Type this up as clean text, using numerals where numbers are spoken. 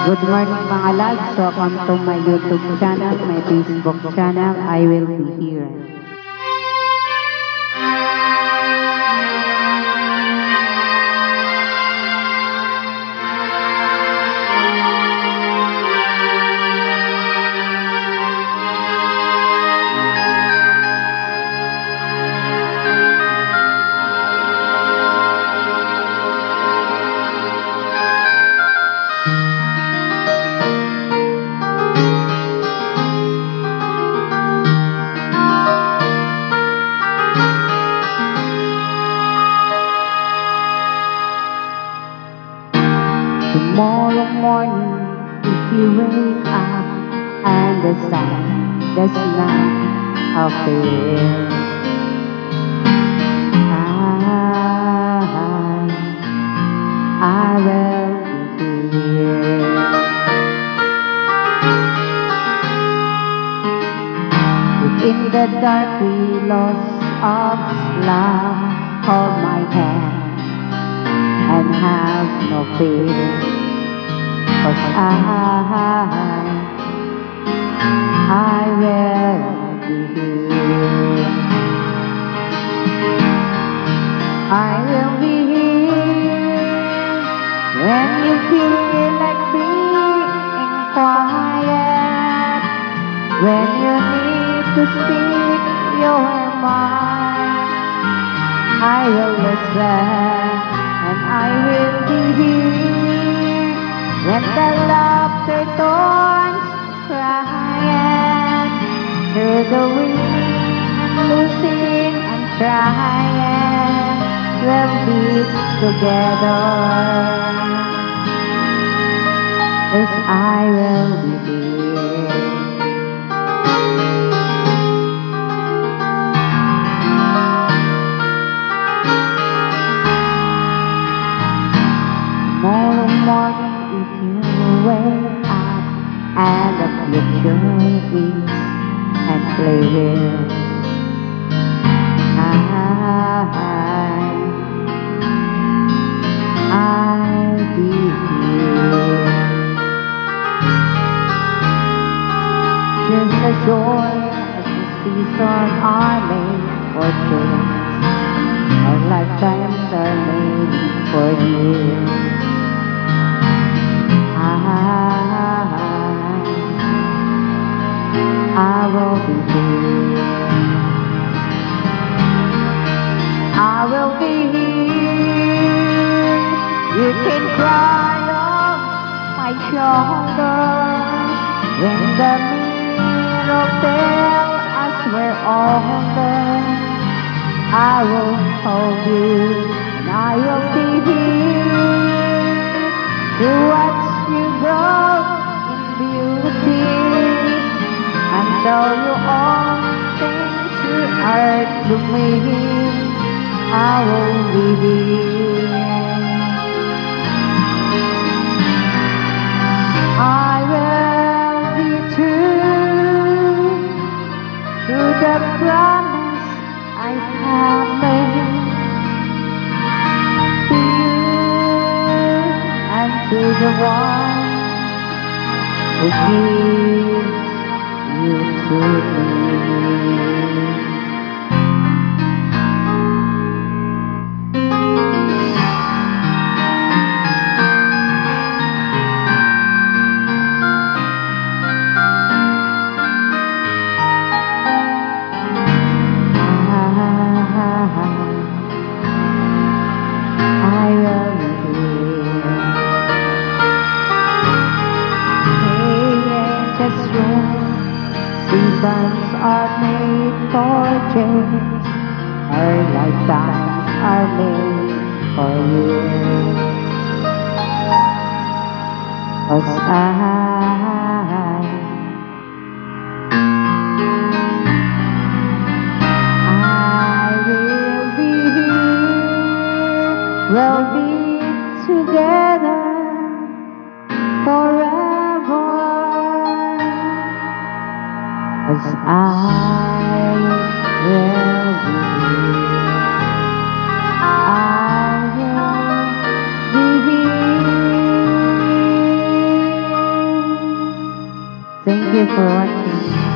Good morning mga lads. Welcome to my YouTube channel, my Facebook channel. I will be here. Tomorrow morning, if you wake up and the sun does not appear, I will be here. Within the dark willows of love, hold my hand and have no fear, 'cause I will be here. I will be here when you feel like being quiet, when you need to speak your mind. I will listen and I will be here when the laughter turns crying, through the wind, losing and trying, we'll be together. Yes, I will be here. Tomorrow morning, if you wake up and the future is unclear, I'll be here. Just as joy as the season are made for change, our lifetimes are made for years. I will be here. I will be here. You can cry on my shoulder when the mirror tells us we're older. I will hold you and I will be here to watch you grow in beauty, and show you all things you are to me. I will be here. I will be true to the promise I have made to you and to the one who gives you to me. I will be here. Hey, just true. Seasons are made for change. Our lifetimes are made for years. 'Cause I will be here. We'll be together forever. 'Cause I will be here. I will be here. Thank you for watching.